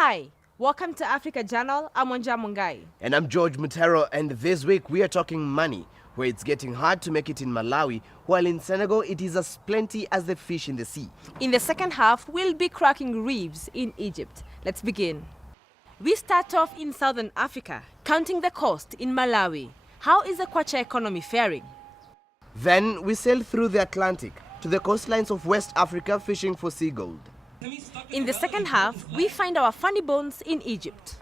Hi, welcome to Africa Journal. I'm Wanja Mungai. And I'm George Mutero, and this week we are talking money, where it's getting hard to make it in Malawi, while in Senegal it is as plenty as the fish in the sea. In the second half, we'll be cracking reefs in Egypt. Let's begin. We start off in Southern Africa, counting the coast in Malawi. How is the kwacha economy faring? Then we sail through the Atlantic to the coastlines of West Africa fishing for sea gold. In the second half, we find our funny bones in Egypt.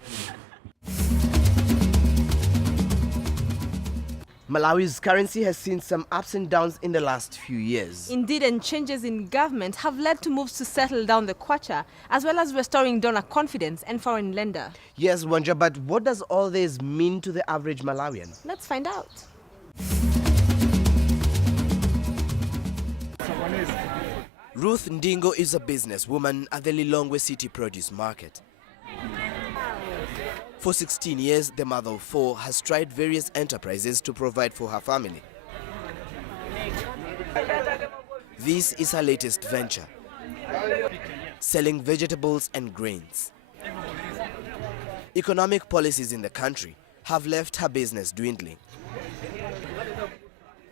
Malawi's currency has seen some ups and downs in the last few years. Indeed, and changes in government have led to moves to settle down the kwacha, as well as restoring donor confidence and foreign lender. Yes, Wanja, but what does all this mean to the average Malawian? Let's find out. Ruth Ndingo is a businesswoman at the Lilongwe City Produce Market. For 16 years, the mother of four has tried various enterprises to provide for her family. This is her latest venture, selling vegetables and grains. Economic policies in the country have left her business dwindling.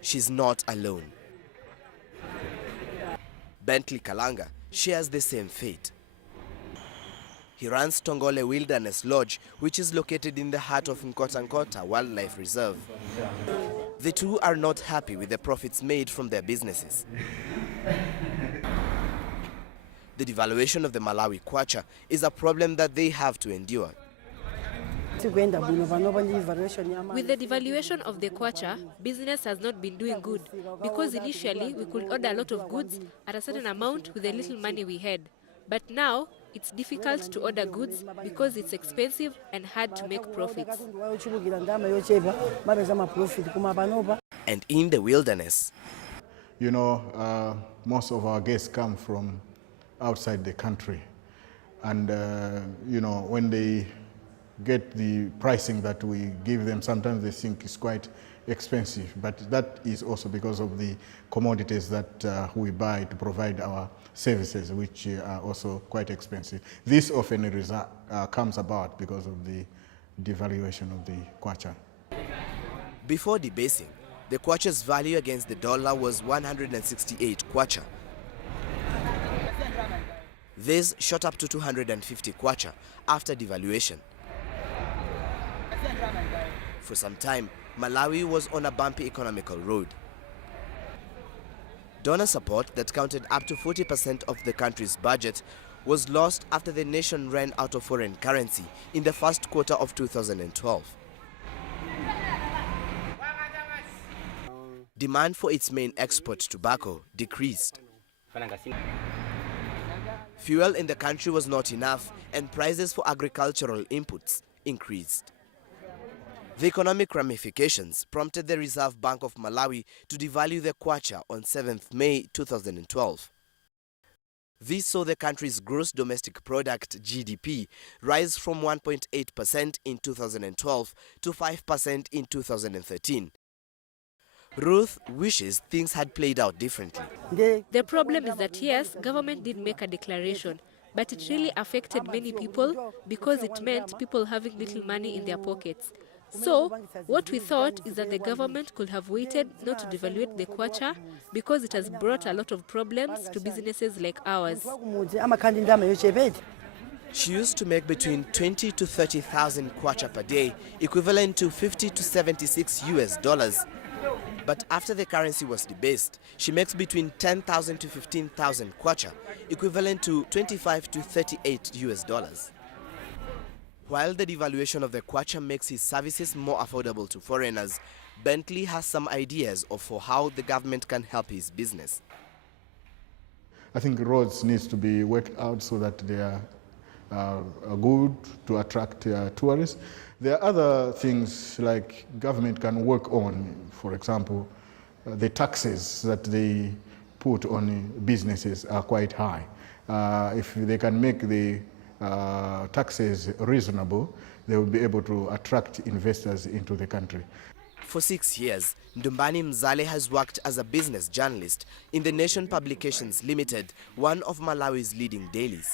She's not alone. Bentley Kalanga shares the same fate. He runs Tongole Wilderness Lodge, which is located in the heart of Nkota Wildlife Reserve. The two are not happy with the profits made from their businesses. The devaluation of the Malawi kwacha is a problem that they have to endure. With the devaluation of the kwacha, business has not been doing good because initially we could order a lot of goods at a certain amount with the little money we had. But now it's difficult to order goods because it's expensive and hard to make profits. And in the wilderness, you know, most of our guests come from outside the country. And, you know, when they get the pricing that we give them, sometimes they think it's quite expensive, but that is also because of the commodities that we buy to provide our services, which are also quite expensive. This often comes about because of the devaluation of the kwacha. Before debasing, the kwacha's value against the dollar was 168 kwacha. This shot up to 250 kwacha after devaluation. For some time, Malawi was on a bumpy economical road. Donor support that counted up to 40% of the country's budget was lost after the nation ran out of foreign currency in the first quarter of 2012. Demand for its main export, tobacco, decreased. Fuel in the country was not enough, and prices for agricultural inputs increased. The economic ramifications prompted the Reserve Bank of Malawi to devalue the kwacha on 7th May 2012. This saw the country's gross domestic product, GDP, rise from 1.8% in 2012 to 5% in 2013. Ruth wishes things had played out differently. The problem is that yes, government did make a declaration, but it really affected many people because it meant people having little money in their pockets. So, what we thought is that the government could have waited not to devaluate the kwacha because it has brought a lot of problems to businesses like ours. She used to make between 20 to 30,000 kwacha per day, equivalent to 50 to 76 US dollars. But after the currency was debased, she makes between 10,000 to 15,000 kwacha, equivalent to 25 to 38 US dollars. While the devaluation of the kwacha makes his services more affordable to foreigners, Bentley has some ideas for how the government can help his business. I think roads needs to be worked out so that they are good to attract tourists. There are other things like government can work on, for example, the taxes that they put on businesses are quite high. If they can make the taxes reasonable, they will be able to attract investors into the country. For 6 years, Ndumbani Mzale has worked as a business journalist in the Nation Publications Limited, one of Malawi's leading dailies.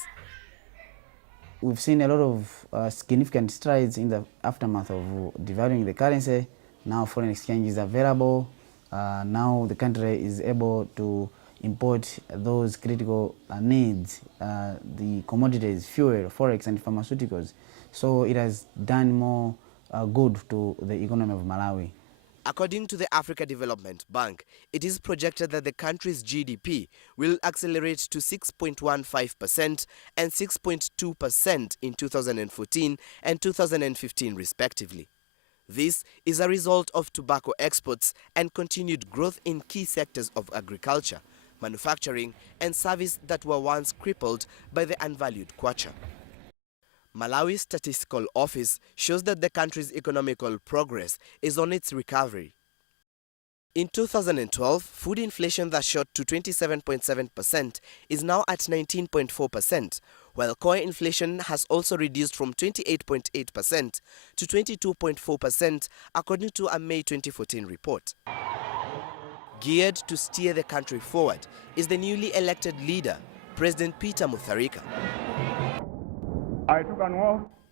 We've seen a lot of significant strides in the aftermath of devaluing the currency. Now foreign exchange is available. Now the country is able to import those critical needs, the commodities, fuel, forex and pharmaceuticals. So it has done more good to the economy of Malawi. According to the Africa Development Bank, it is projected that the country's GDP will accelerate to 6.15% and 6.2% in 2014 and 2015 respectively. This is a result of tobacco exports and continued growth in key sectors of agriculture, manufacturing and service that were once crippled by the unvalued kwacha. Malawi's Statistical Office shows that the country's economical progress is on its recovery. In 2012, food inflation that shot to 27.7% is now at 19.4%, while core inflation has also reduced from 28.8% to 22.4% according to a May 2014 report. Geared to steer the country forward is the newly elected leader, President Peter Mutharika.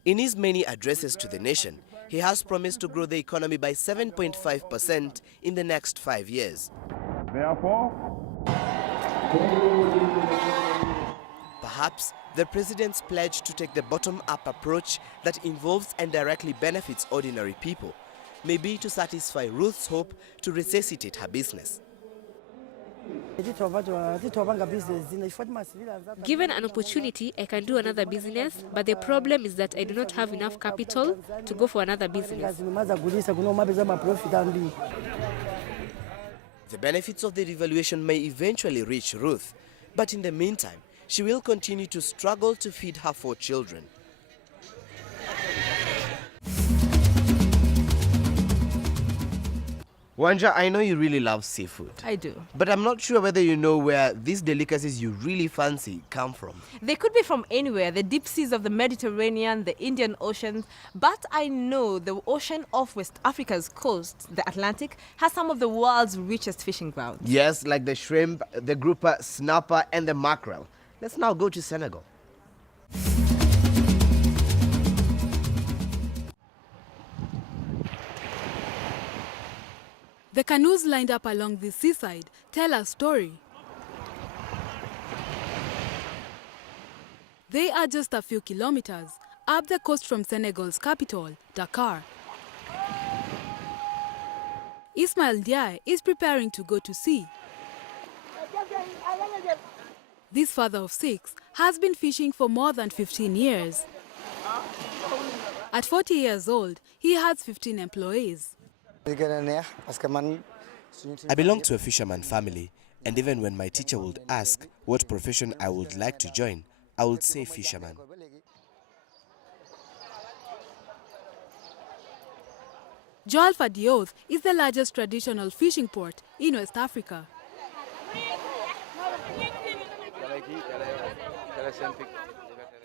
In his many addresses to the nation, he has promised to grow the economy by 7.5% in the next 5 years. Perhaps the president's pledge to take the bottom-up approach that involves and directly benefits ordinary people may be to satisfy Ruth's hope to resuscitate her business. Given an opportunity, I can do another business, but the problem is that I do not have enough capital to go for another business. The benefits of the devaluation may eventually reach Ruth, but in the meantime, she will continue to struggle to feed her 4 children. Wanja, I know you really love seafood. I do. But I'm not sure whether you know where these delicacies you really fancy come from. They could be from anywhere, the deep seas of the Mediterranean, the Indian Ocean, but I know the ocean off West Africa's coast, the Atlantic, has some of the world's richest fishing grounds. Yes, like the shrimp, the grouper, snapper and the mackerel. Let's now go to Senegal. The canoes lined up along the seaside tell a story. They are just a few kilometers up the coast from Senegal's capital, Dakar. Ismail Ndiaye is preparing to go to sea. This father of 6 has been fishing for more than 15 years. At 40 years old, he has 15 employees. I belong to a fisherman family, and even when my teacher would ask what profession I would like to join, I would say fisherman. Joal Fadioth is the largest traditional fishing port in West Africa.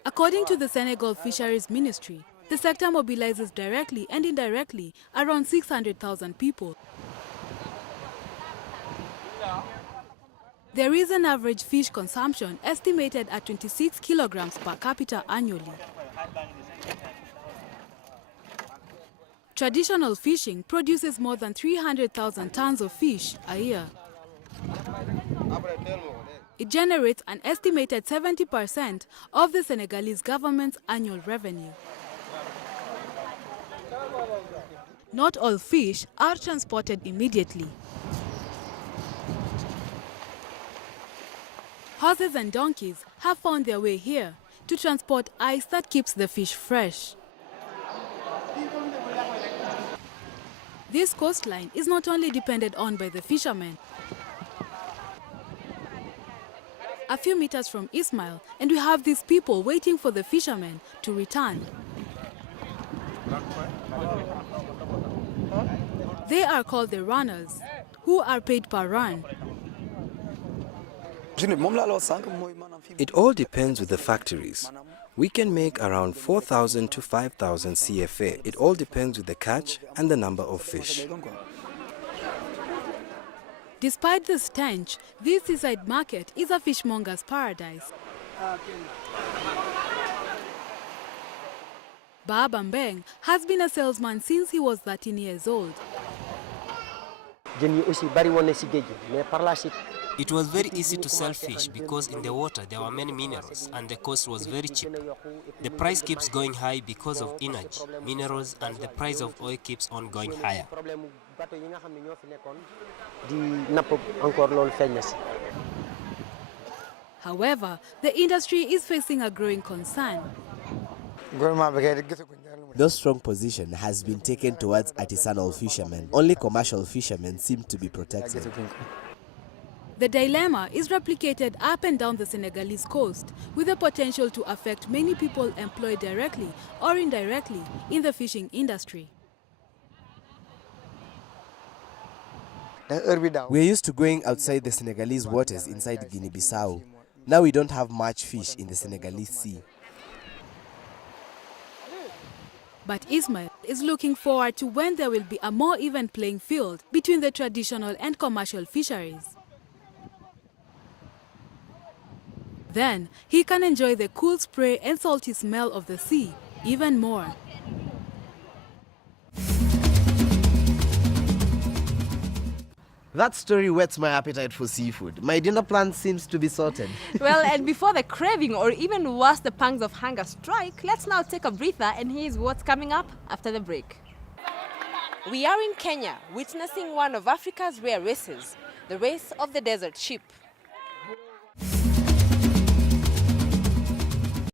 According to the Senegal Fisheries Ministry, the sector mobilizes directly and indirectly around 600,000 people. There is an average fish consumption estimated at 26 kilograms per capita annually. Traditional fishing produces more than 300,000 tons of fish a year. It generates an estimated 70% of the Senegalese government's annual revenue. Not all fish are transported immediately. Horses and donkeys have found their way here to transport ice that keeps the fish fresh. This coastline is not only depended on by the fishermen. A few meters from Ismail, and we have these people waiting for the fishermen to return. They are called the runners, who are paid per run. It all depends with the factories. We can make around 4,000 to 5,000 CFA. It all depends with the catch and the number of fish. Despite the stench, this seaside market is a fishmonger's paradise. Baba Mbeng has been a salesman since he was 13 years old. It was very easy to sell fish because in the water there were many minerals and the cost was very cheap. The price keeps going high because of energy, minerals, and the price of oil keeps on going higher. However, the industry is facing a growing concern. No strong position has been taken towards artisanal fishermen. Only commercial fishermen seem to be protected. The dilemma is replicated up and down the Senegalese coast, with the potential to affect many people employed directly or indirectly in the fishing industry. We're used to going outside the Senegalese waters inside Guinea-Bissau. Now we don't have much fish in the Senegalese sea. But Ismail is looking forward to when there will be a more even playing field between the traditional and commercial fisheries. Then he can enjoy the cool spray and salty smell of the sea even more. That story whets my appetite for seafood. My dinner plan seems to be sorted. Well, and before the craving or even worse, the pangs of hunger strike, let's now take a breather and here's what's coming up after the break. We are in Kenya, witnessing one of Africa's rare races, the race of the desert sheep.